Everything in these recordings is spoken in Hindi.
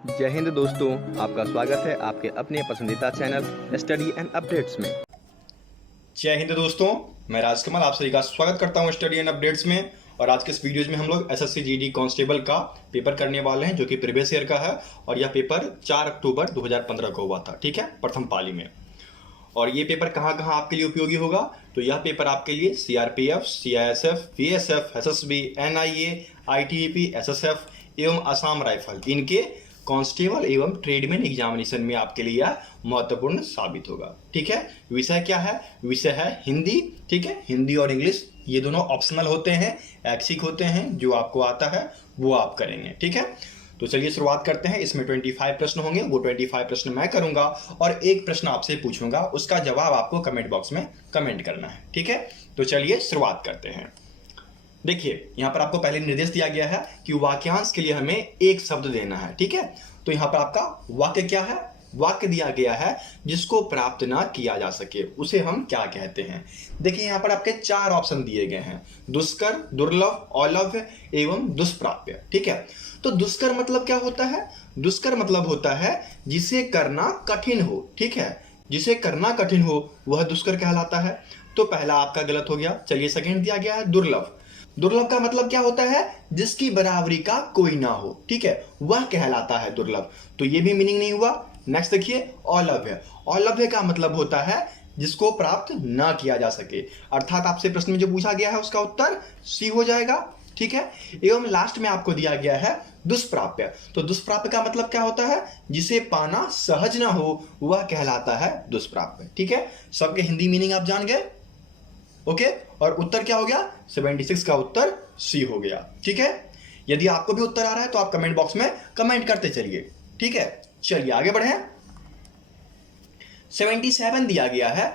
जय हिंद दोस्तों, आपका स्वागत है आपके अपने पसंदीदा चैनल स्टडी एंड अपडेट्स में। जय हिंद दोस्तों, मैं राजकमल आप सभी का स्वागत करता हूं स्टडी एंड अपडेट्स में। और आज के इस वीडियोज में हम लोग एसएससी जीडी कांस्टेबल का पेपर करने वाले हैं, जो कि प्रीवियस ईयर का है। और यह पेपर 4 अक्टूबर 2015 को हुआ था, ठीक है, प्रथम पाली में। और ये पेपर कहाँ कहाँ आपके लिए उपयोगी होगा, तो यह पेपर आपके लिए CRPF, CISF, BSF, SSB, NIA, ITBP, SSF एवं असम राइफल, इनके कांस्टेबल एवं ट्रेडमैन एग्जामिनेशन में आपके लिए यह महत्वपूर्ण साबित होगा। ठीक है, विषय क्या है? विषय है हिंदी। ठीक है, हिंदी और इंग्लिश ये दोनों ऑप्शनल होते हैं, ऐच्छिक होते हैं। जो आपको आता है वो आप करेंगे। ठीक है, तो चलिए शुरुआत करते हैं। इसमें 25 प्रश्न होंगे, वो 25 प्रश्न मैं करूंगा और एक प्रश्न आपसे पूछूंगा, उसका जवाब आपको कमेंट बॉक्स में कमेंट करना है। ठीक है, तो चलिए शुरुआत करते हैं। देखिए, यहाँ पर आपको पहले निर्देश दिया गया है कि वाक्यांश के लिए हमें एक शब्द देना है। ठीक है, तो यहाँ पर आपका वाक्य क्या है? वाक्य दिया गया है जिसको प्राप्त ना किया जा सके, उसे हम क्या कहते हैं? देखिए, यहाँ पर आपके 4 ऑप्शन दिए गए हैं: दुष्कर, दुर्लभ, अलभ्य एवं दुष्प्राप्य। ठीक है, तो दुष्कर मतलब क्या होता है? दुष्कर मतलब होता है जिसे करना कठिन हो। ठीक है, जिसे करना कठिन हो वह दुष्कर कहलाता है। तो पहला आपका गलत हो गया। चलिए, सेकंड दिया गया है दुर्लभ। दुर्लभ का मतलब क्या होता है? जिसकी बराबरी का कोई ना हो। ठीक है, वह कहलाता है दुर्लभ। तो ये भी मीनिंग नहीं हुआ। नेक्स्ट देखिए, अलभ्य। अलभ्य का मतलब होता है जिसको प्राप्त ना किया जा सके, अर्थात आपसे प्रश्न में जो पूछा गया है उसका उत्तर सी हो जाएगा। ठीक है, एवं लास्ट में आपको दिया गया है दुष्प्राप्य। तो दुष्प्राप्य का मतलब क्या होता है? जिसे पाना सहज ना हो वह कहलाता है दुष्प्राप्य। ठीक है, सबके हिंदी मीनिंग आप जान गए। ओके, और उत्तर क्या हो गया? 76 का उत्तर सी हो गया। ठीक है, यदि आपको भी उत्तर आ रहा है तो आप कमेंट बॉक्स में कमेंट करते चलिए। ठीक है, चलिए आगे बढ़े। 77 दिया गया है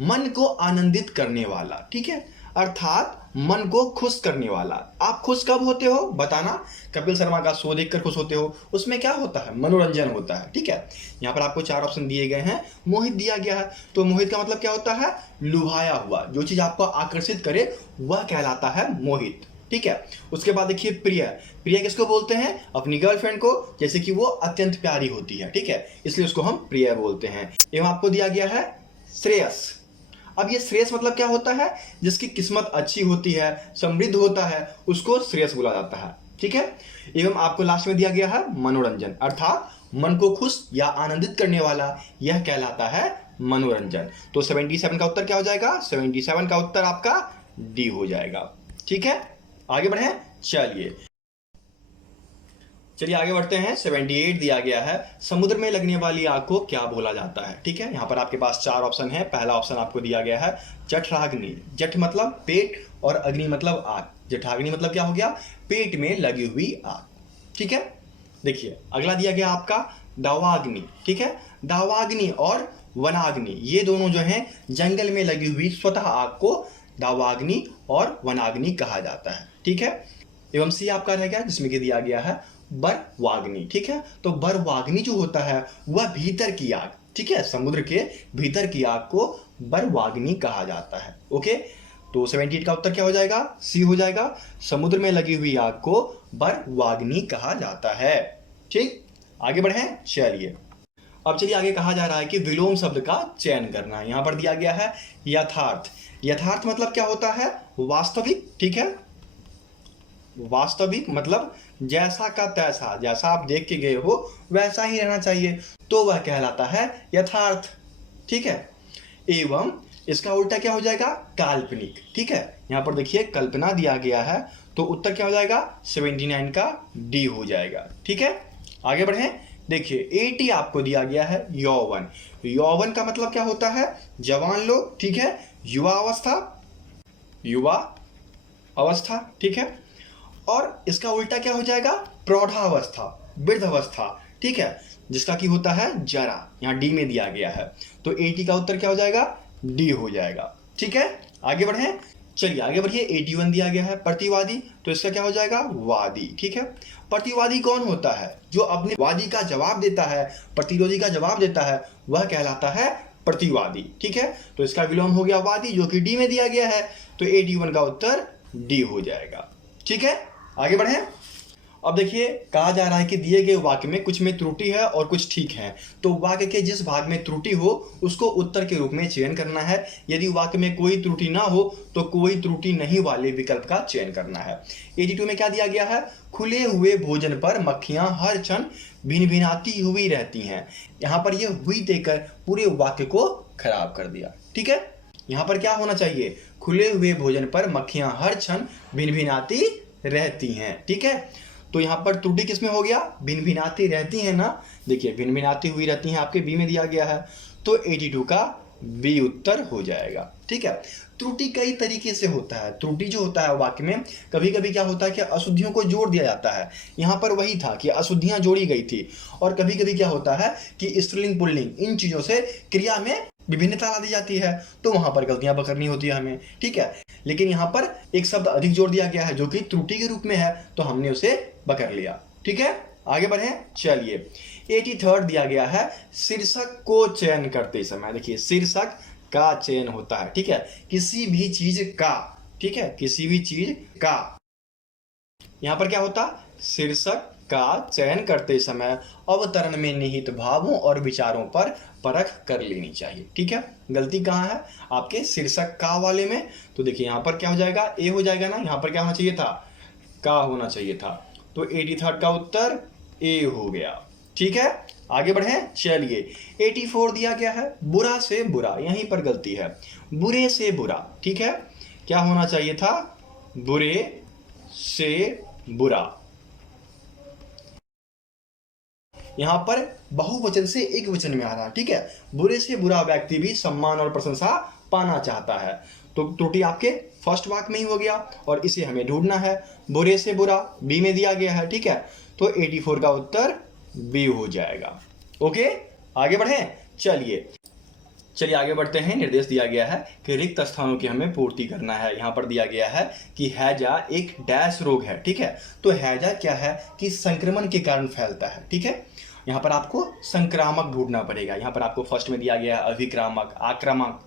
मन को आनंदित करने वाला। ठीक है, अर्थात मन को खुश करने वाला। आप खुश कब होते हो बताना? कपिल शर्मा का शो देखकर खुश होते हो, उसमें क्या होता है? मनोरंजन होता है। ठीक है, यहाँ पर आपको 4 ऑप्शन दिए गए हैं। मोहित दिया गया है, तो मोहित का मतलब क्या होता है? लुभाया हुआ, जो चीज आपको आकर्षित करे वह कहलाता है मोहित। ठीक है, उसके बाद देखिए प्रिय। प्रिय किसको बोलते हैं? अपनी गर्लफ्रेंड को, जैसे कि वो अत्यंत प्यारी होती है। ठीक है, इसलिए उसको हम प्रिय बोलते हैं। एवं आपको दिया गया है श्रेयस। अब ये श्रेयस मतलब क्या होता है? जिसकी किस्मत अच्छी होती है, समृद्ध होता है, उसको श्रेयस बोला जाता है। ठीक है, एवं आपको लास्ट में दिया गया है मनोरंजन, अर्थात मन को खुश या आनंदित करने वाला, यह कहलाता है मनोरंजन। तो 77 का उत्तर क्या हो जाएगा? 77 का उत्तर आपका डी हो जाएगा। ठीक है, आगे बढ़े। चलिए आगे बढ़ते हैं। 78 दिया गया है समुद्र में लगने वाली आग को क्या बोला जाता है? ठीक है, यहाँ पर आपके पास 4 ऑप्शन है। पहला ऑप्शन आपको दिया गया है जठराग्नि। जठ मतलब पेट और अग्नि मतलब आग। जठराग्नि मतलब क्या हो गया? पेट में लगी हुई आग। ठीक है, देखिए अगला दिया गया आपका दावाग्नि। ठीक है, दावाग्नि और वनाग्नि ये दोनों जो हैं जंगल में लगी हुई स्वतः आग को दावाग्नि और वनाग्नि कहा जाता है। ठीक है, एवं सी आपका रह गया जिसमें कि दिया गया है बरवाग्नि। ठीक है, तो बरवाग्नि जो होता है वह भीतर की आग। ठीक है, समुद्र के भीतर की आग को बरवाग्नि कहा जाता है। ओके, तो 78 का उत्तर क्या हो जाएगा? सी हो जाएगा। समुद्र में लगी हुई आग को बरवाग्नि कहा जाता है। ठीक, आगे बढ़े। अब चलिए आगे कहा जा रहा है कि विलोम शब्द का चयन करना है। यहां पर दिया गया है यथार्थ। यथार्थ मतलब क्या होता है? वास्तविक। ठीक है, वास्तविक मतलब जैसा का तैसा, जैसा आप देख के गए हो वैसा ही रहना चाहिए, तो वह कहलाता है यथार्थ। ठीक है, एवं इसका उल्टा क्या हो जाएगा? काल्पनिक। ठीक है, यहां पर देखिए कल्पना दिया गया है, तो उत्तर क्या हो जाएगा? 79 का डी हो जाएगा। ठीक है, आगे बढ़े। देखिए 80 आपको दिया गया है यौवन। यौवन का मतलब क्या होता है? जवान लोग। ठीक है, युवा अवस्था, युवा अवस्था। ठीक है, और इसका उल्टा क्या हो जाएगा? प्रौढ़ावस्था, वृद्धावस्था। ठीक है, जिसका की होता है जरा, यहाँ डी में दिया गया है, तो 80 का उत्तर क्या हो जाएगा? डी हो जाएगा। ठीक है, आगे बढ़े। चलिए आगे बढ़िए। 81 दिया गया है प्रतिवादी, तो इसका क्या हो जाएगा? वादी। ठीक है, प्रतिवादी कौन होता है? जो अपने वादी का जवाब देता है, प्रतिरोधी का जवाब देता है, वह कहलाता है प्रतिवादी। ठीक है, तो इसका विलोम हो गया वादी, जो कि डी में दिया गया है, तो 81 का उत्तर डी हो जाएगा। ठीक है, आगे बढ़े। अब देखिए कहा जा रहा है कि दिए गए वाक्य में कुछ में त्रुटि है और कुछ ठीक है, तो वाक्य के जिस भाग में त्रुटि हो उसको उत्तर के रूप में चयन करना है। यदि वाक्य में कोई त्रुटि ना हो तो कोई त्रुटि नहीं वाले विकल्प का चयन करना है। 82 में क्या दिया गया है, खुले हुए भोजन पर मक्खियां हर क्षण भिनभिनाती हुई रहती हैं। यहाँ पर ये हुई देकर पूरे वाक्य को खराब कर दिया। ठीक है, यहाँ पर क्या होना चाहिए, खुले हुए भोजन पर मक्खियां हर क्षण भिनभिनाती रहती हैं। ठीक है, तो यहाँ पर त्रुटि किसमें हो गया, भिनभिनाती रहती हैं ना। देखिए भिनभिनाती हुई रहती हैं आपके बी में दिया गया है, तो 82 का बी उत्तर हो जाएगा। ठीक है, त्रुटि कई तरीके से होता है। त्रुटि जो होता है वाक्य में कभी कभी क्या होता है कि अशुद्धियों को जोड़ दिया जाता है, यहाँ पर वही था कि अशुद्धियां जोड़ी गई थी। और कभी कभी क्या होता है कि स्त्रीलिंग पुल्लिंग इन चीजों से क्रिया में विभिन्नता ला दी जाती है, तो वहां पर गलतियां पकड़नी होती है हमें। ठीक है, लेकिन यहाँ पर एक शब्द अधिक जोड़ दिया गया है जो कि त्रुटि के रूप में है, तो हमने उसे पकड़ लिया। ठीक है, आगे बढ़े। चलिए 83 दिया गया है, शीर्षक को चयन करते समय। देखिए शीर्षक का चयन होता है, ठीक है, किसी भी चीज का। ठीक है, किसी भी चीज का यहाँ पर क्या होता, शीर्षक का चयन करते समय अवतरण में निहित भावों और विचारों पर परख कर लेनी चाहिए। ठीक है, गलती कहाँ है आपके शीर्षक का वाले में, तो देखिए यहाँ पर क्या हो जाएगा, ए हो जाएगा ना। यहाँ पर क्या होना चाहिए था, का होना चाहिए था, तो 83 का उत्तर ए हो गया। ठीक है, आगे बढ़े। चलिए 84 दिया गया है, बुरा से बुरा, यहीं पर गलती है, बुरे से बुरा। ठीक है, क्या होना चाहिए था, बुरे से बुरा। यहां पर बहुवचन से एक वचन में आ रहा। ठीक है, बुरे से बुरा व्यक्ति भी सम्मान और प्रशंसा पाना चाहता है, तो त्रुटि आपके फर्स्ट वाक्य में ही हो गया और इसे हमें ढूंढना है। बुरे से बुरा बी में दिया गया है। ठीक है, तो 84 का उत्तर बी हो जाएगा। ओके, आगे बढ़े। चलिए आगे बढ़ते हैं। निर्देश दिया गया है कि रिक्त स्थानों की हमें पूर्ति करना है। यहाँ पर दिया गया है कि हैजा एक डैश रोग है। ठीक है, तो हैजा क्या है कि संक्रमण के कारण फैलता है। ठीक है, यहाँ पर आपको संक्रामक ढूंढना पड़ेगा। यहाँ पर आपको फर्स्ट में दिया गया है अभिक्रामक, आक्रामक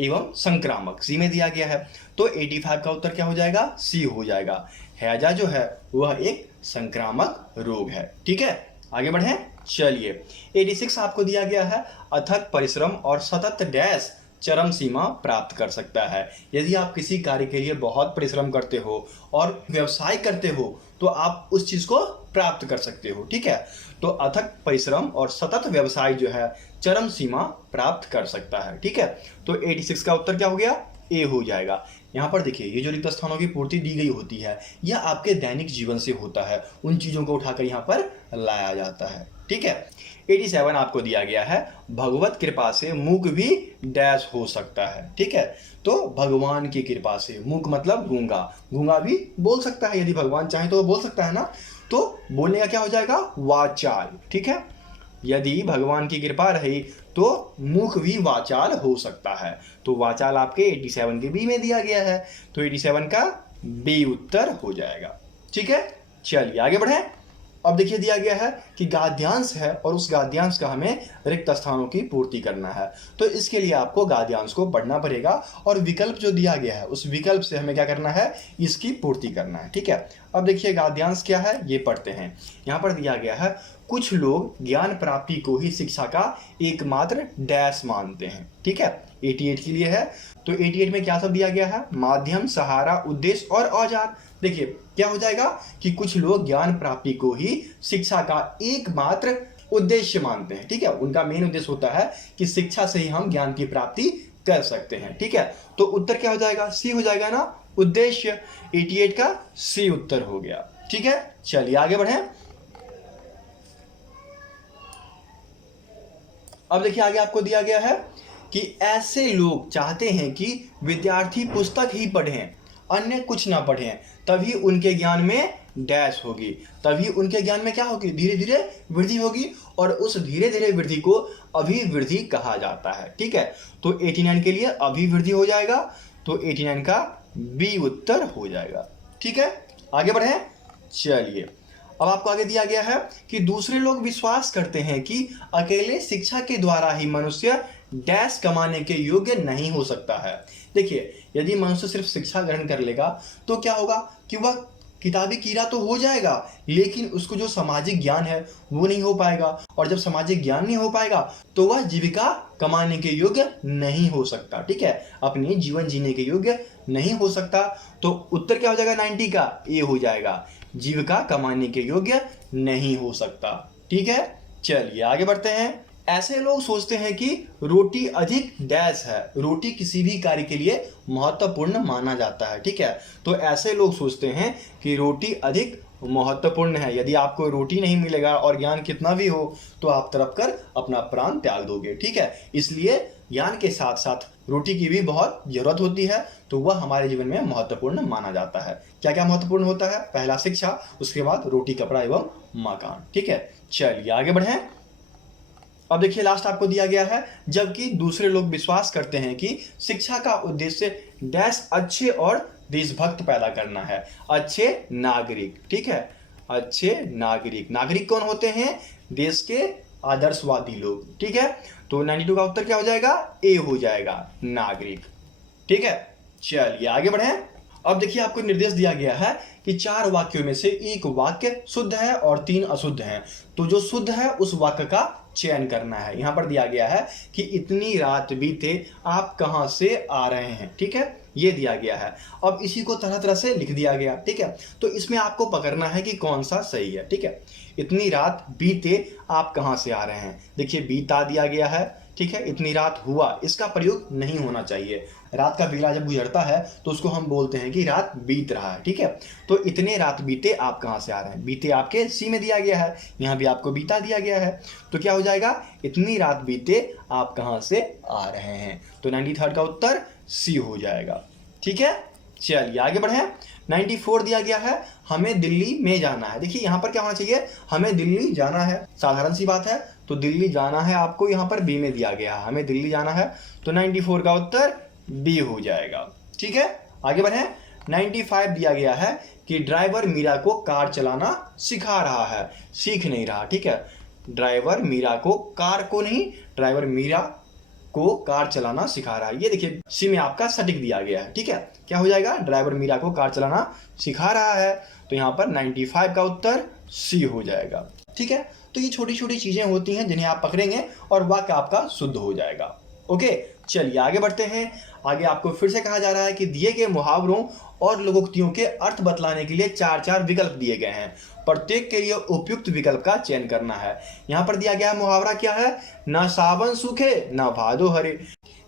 एवं संक्रामक, सी में दिया गया है, तो 85 का उत्तर क्या हो जाएगा, सी हो जाएगा। हैजा जो है वह एक संक्रामक रोग है। ठीक है, आगे बढ़े। चलिए 86 आपको दिया गया है, अथक परिश्रम और सतत डैश चरम सीमा प्राप्त कर सकता है। यदि आप किसी कार्य के लिए बहुत परिश्रम करते हो और व्यवसाय करते हो तो आप उस चीज को प्राप्त कर सकते हो। ठीक है, तो अथक परिश्रम और सतत व्यवसाय जो है चरम सीमा प्राप्त कर सकता है। ठीक है, तो 86 का उत्तर क्या हो गया, ए हो जाएगा। यहाँ पर देखिए ये जो रिक्त स्थानों की पूर्ति दी गई होती है यह आपके दैनिक जीवन से होता है, उन चीजों को उठाकर यहाँ पर लाया जाता है। ठीक है, 87 आपको दिया गया है, भगवत कृपा से मूक भी डैश हो सकता है। ठीक है, तो भगवान की कृपा से, मूक मतलब गूंगा, गूंगा भी बोल सकता है, यदि भगवान चाहे तो वो बोल सकता है ना, तो बोलने का क्या हो जाएगा, वाचाल। ठीक है, यदि भगवान की कृपा रही तो मुख भी वाचाल हो सकता है, तो वाचाल आपके 87 के बी में दिया गया है, तो 87 का बी उत्तर हो जाएगा। ठीक है, चलिए आगे बढ़े। अब देखिए दिया गया है कि गाद्यांश है और उस गाद्यांश का हमें रिक्त स्थानों की पूर्ति करना है, तो इसके लिए आपको गाद्यांश को पढ़ना पड़ेगा और विकल्प जो दिया गया है उस विकल्प से हमें क्या करना है, इसकी पूर्ति करना है। ठीक है, अब देखिए गाद्यांश क्या है ये पढ़ते हैं। यहाँ पर दिया गया है, कुछ लोग ज्ञान प्राप्ति को ही शिक्षा का एकमात्र डैश मानते हैं। ठीक है, 88 के लिए है, तो 88 में क्या सब दिया गया है, माध्यम, सहारा, उद्देश्य और औजार। देखिए क्या हो जाएगा कि कुछ लोग ज्ञान प्राप्ति को ही शिक्षा का एकमात्र उद्देश्य मानते हैं। ठीक है, उनका मेन उद्देश्य होता है कि शिक्षा से ही हम ज्ञान की प्राप्ति कर सकते हैं। ठीक है, तो उत्तर क्या हो जाएगा, सी हो जाएगा ना, उद्देश्य। 88 का सी उत्तर हो गया। ठीक है, चलिए आगे बढ़े। अब देखिए आगे आपको दिया गया है कि ऐसे लोग चाहते हैं कि विद्यार्थी पुस्तक ही पढ़ें, अन्य कुछ ना पढ़ें, तभी उनके ज्ञान में डैश होगी, तभी उनके ज्ञान में क्या होगी, धीरे धीरे वृद्धि होगी, और उस धीरे धीरे वृद्धि को अभिवृद्धि कहा जाता है। ठीक है, तो 89 के लिए अभिवृद्धि हो जाएगा, तो 89 का बी उत्तर हो जाएगा। ठीक है, आगे बढ़े। चलिए अब आपको आगे दिया गया है कि दूसरे लोग विश्वास करते हैं कि अकेले शिक्षा के द्वारा ही मनुष्य डैश कमाने के योग्य नहीं हो सकता है। देखिए यदि मनुष्य सिर्फ शिक्षा ग्रहण कर लेगा तो क्या होगा कि वह किताबी कीड़ा तो हो जाएगा, लेकिन उसको जो सामाजिक ज्ञान है वो नहीं हो पाएगा, और जब सामाजिक ज्ञान नहीं हो पाएगा तो वह जीविका कमाने के योग्य नहीं हो सकता। ठीक है, अपने जीवन जीने के योग्य नहीं हो सकता। तो उत्तर क्या हो जाएगा 90 का? ए हो जाएगा, जीविका कमाने के योग्य नहीं हो सकता। ठीक है, चलिए आगे बढ़ते हैं। ऐसे लोग सोचते हैं कि रोटी अधिक डैश है, रोटी किसी भी कार्य के लिए महत्वपूर्ण माना जाता है। ठीक है, तो ऐसे लोग सोचते हैं कि रोटी अधिक महत्वपूर्ण है। यदि आपको रोटी नहीं मिलेगा और ज्ञान कितना भी हो तो आप तड़प कर अपना प्राण त्याग दोगे। ठीक है, इसलिए ज्ञान के साथ साथ रोटी की भी बहुत जरूरत होती है, तो वह हमारे जीवन में महत्वपूर्ण माना जाता है। क्या क्या महत्वपूर्ण होता है? पहला शिक्षा, उसके बाद रोटी, कपड़ा एवं मकान। ठीक है, चलिए आगे बढ़ें। अब देखिए लास्ट आपको दिया गया है, जबकि दूसरे लोग विश्वास करते हैं कि शिक्षा का उद्देश्य डैश अच्छे और देशभक्त पैदा करना है, अच्छे नागरिक। ठीक है, अच्छे नागरिक। नागरिक कौन होते हैं? देश के आदर्शवादी लोग। ठीक है, तो 92 का उत्तर क्या हो जाएगा? ए हो जाएगा, नागरिक। ठीक है, चलिए आगे बढ़ें। अब देखिए आपको निर्देश दिया गया है कि 4 वाक्यों में से एक वाक्य शुद्ध है और 3 अशुद्ध हैं। तो जो शुद्ध है उस वाक्य का चयन करना है। यहां पर दिया गया है कि इतनी रात बीते आप कहां से आ रहे हैं। ठीक है, ये दिया गया है। अब इसी को तरह तरह से लिख दिया गया। ठीक है, तो इसमें आपको पकड़ना है कि कौन सा सही है। ठीक है, इतनी रात बीते आप कहां से आ रहे हैं। देखिए बीता दिया गया है। ठीक है, इतनी रात हुआ, इसका प्रयोग नहीं होना चाहिए। रात का बिगला जब गुजरता है तो उसको हम बोलते हैं कि रात बीत रहा है। ठीक है, तो इतने रात बीते आप कहां से आ रहे हैं। बीते आपके सी में दिया गया है, यहां भी आपको बीता दिया गया है, तो क्या हो जाएगा? इतनी रात बीते आप कहां से आ रहे हैं। तो 93 का उत्तर सी हो जाएगा। ठीक है, चलिए आगे बढ़े। 94 दिया गया है, हमें दिल्ली में जाना है। देखिए यहाँ पर क्या होना चाहिए? हमें दिल्ली जाना है, साधारण सी बात है। तो दिल्ली जाना है आपको, यहाँ पर बी में दिया गया है, हमें दिल्ली जाना है, तो 94 का उत्तर बी हो जाएगा। ठीक है, आगे बढ़े। 95 दिया गया है कि ड्राइवर मीरा को कार चलाना सिखा रहा है, सीख नहीं रहा। ठीक है, ड्राइवर मीरा को, कार को नहीं, ड्राइवर मीरा को कार चलाना सिखा रहा है। ये देखिए सी में आपका सटीक दिया गया है। ठीक है, क्या हो जाएगा? ड्राइवर मीरा को कार चलाना सिखा रहा है, तो यहाँ पर 95 का उत्तर सी हो जाएगा। ठीक है, तो ये छोटी छोटी चीजें होती हैं जिन्हें आप पकड़ेंगे और वाक्य आपका शुद्ध हो जाएगा। ओके, चलिए आगे बढ़ते हैं। आगे आपको फिर से कहा जा रहा है कि दिए गए मुहावरों और लोकोक्तियों के अर्थ बतलाने के लिए 4 विकल्प दिए गए हैं, प्रत्येक के लिए उपयुक्त विकल्प का चयन करना है। यहां पर दिया गया मुहावरा क्या है? न सावन सूखे न भादो हरे।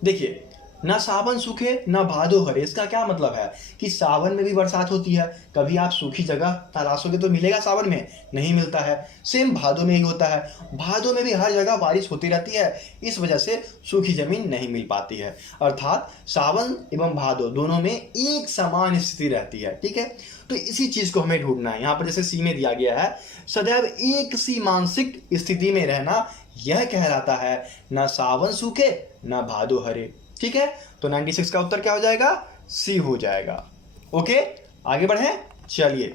देखिए न सावन सूखे न भादो हरे, इसका क्या मतलब है कि सावन में भी बरसात होती है, कभी आप सूखी जगह तलाशोगे तो मिलेगा, सावन में नहीं मिलता है। सेम भादो में ही होता है, भादो में भी हर जगह बारिश होती रहती है, इस वजह से सूखी जमीन नहीं मिल पाती है। अर्थात सावन एवं भादो दोनों में एक समान स्थिति रहती है। ठीक है, तो इसी चीज को हमें ढूंढना है। यहाँ पर जैसे सी में दिया गया है, सदैव एक सी मानसिक स्थिति में रहना, यह कहलाता है न सावन सूखे न भादो हरे। ठीक है, तो 96 का उत्तर क्या हो जाएगा? सी हो जाएगा। ओके, आगे बढ़े। चलिए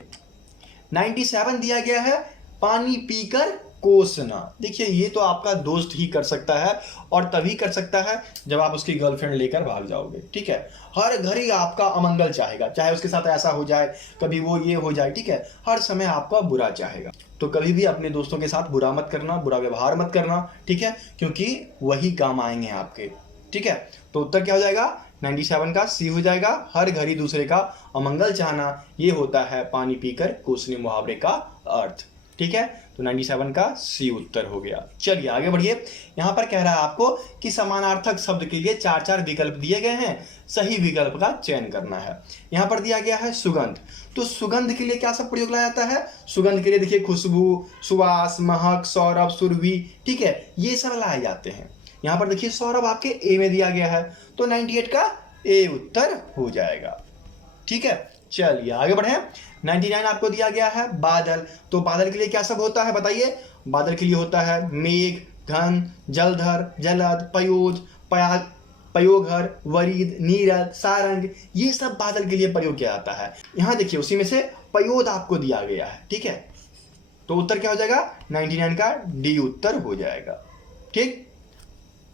97 दिया गया है, पानी पीकर कोसना। देखिए ये तो आपका दोस्त ही कर सकता है, और तभी कर सकता है जब आप उसकी गर्लफ्रेंड लेकर भाग जाओगे। ठीक है, हर घड़ी आपका अमंगल चाहेगा, चाहे उसके साथ ऐसा हो जाए, कभी वो ये हो जाए। ठीक है, हर समय आपका बुरा चाहेगा। तो कभी भी अपने दोस्तों के साथ बुरा मत करना, बुरा व्यवहार मत करना। ठीक है, क्योंकि वही काम आएंगे आपके। ठीक है, तो उत्तर क्या हो जाएगा? 97 का सी हो जाएगा, हर घड़ी दूसरे का अमंगल चाहना, ये होता है पानी पीकर कोसने मुहावरे का अर्थ। ठीक है, तो 97 का सी उत्तर हो गया। चलिए आगे बढ़िए। यहाँ पर कह रहा है आपको कि समानार्थक शब्द के लिए 4 विकल्प दिए गए हैं, सही विकल्प का चयन करना है। यहाँ पर दिया गया है सुगंध, तो सुगंध के लिए क्या सब प्रयोग लाया जाता है? सुगंध के लिए देखिए खुशबू, सुवास, महक, सौरभ, सुरभि। ठीक है, ये सब लाए जाते हैं। यहाँ पर देखिए सौरभ आपके ए में दिया गया है, तो 98 का ए उत्तर हो जाएगा। ठीक है, चलिए आगे बढ़े। 99 आपको दिया गया है बादल, तो बादल के लिए क्या सब होता है बताइए? बादल के लिए होता है मेघ, घन, जलधर, जलद, पयोज, पयोघर, वरीद, नीरद, सारंग, ये सब बादल के लिए प्रयोग किया जाता है। यहाँ देखिए उसी में से पयोद आपको दिया गया है। ठीक है, तो उत्तर क्या हो जाएगा? 99 का डी उत्तर हो जाएगा। ठीक,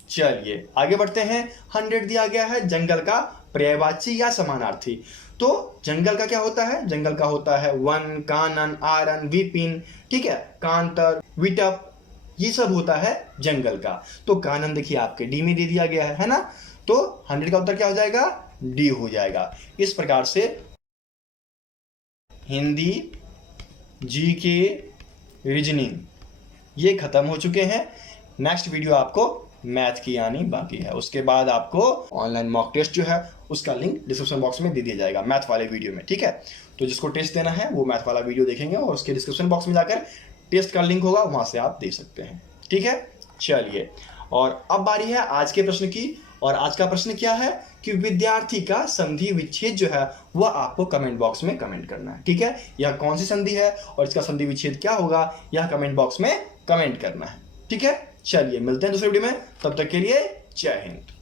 चलिए आगे बढ़ते हैं। 100 दिया गया है जंगल का पर्यायवाची या समानार्थी, तो जंगल का क्या होता है? जंगल का होता है वन, कानन, आरन, विपिन, ठीक है, कांतर, विटप, ये सब होता है जंगल का। तो कानन देखिए आपके डी में दे दिया गया है ना, तो 100 का उत्तर क्या हो जाएगा? डी हो जाएगा। इस प्रकार से हिंदी, जीके, रीजनिंग ये खत्म हो चुके हैं। नेक्स्ट वीडियो आपको मैथ की आनी बाकी है। उसके बाद आपको ऑनलाइन मॉक टेस्ट जो है उसका लिंक डिस्क्रिप्शन बॉक्स में दे दिया जाएगा मैथ वाले वीडियो में, ठीक है। तो जिसको टेस्ट देना है वो मैथ वाला वीडियो देखेंगे और उसके डिस्क्रिप्शन बॉक्स में जाकर टेस्ट का लिंक होगा, वहां से आप दे सकते हैं, ठीक है। चलिए, और अब बारी है आज के प्रश्न की। और आज का प्रश्न क्या है कि विद्यार्थी का संधि विच्छेद जो है वह आपको कमेंट बॉक्स में कमेंट करना है, ठीक है। यह कौन सी संधि है और इसका संधि विच्छेद क्या होगा, यह कमेंट बॉक्स में कमेंट करना है, ठीक है। चलिए मिलते हैं दूसरे वीडियो में, तब तक के लिए जय हिंद।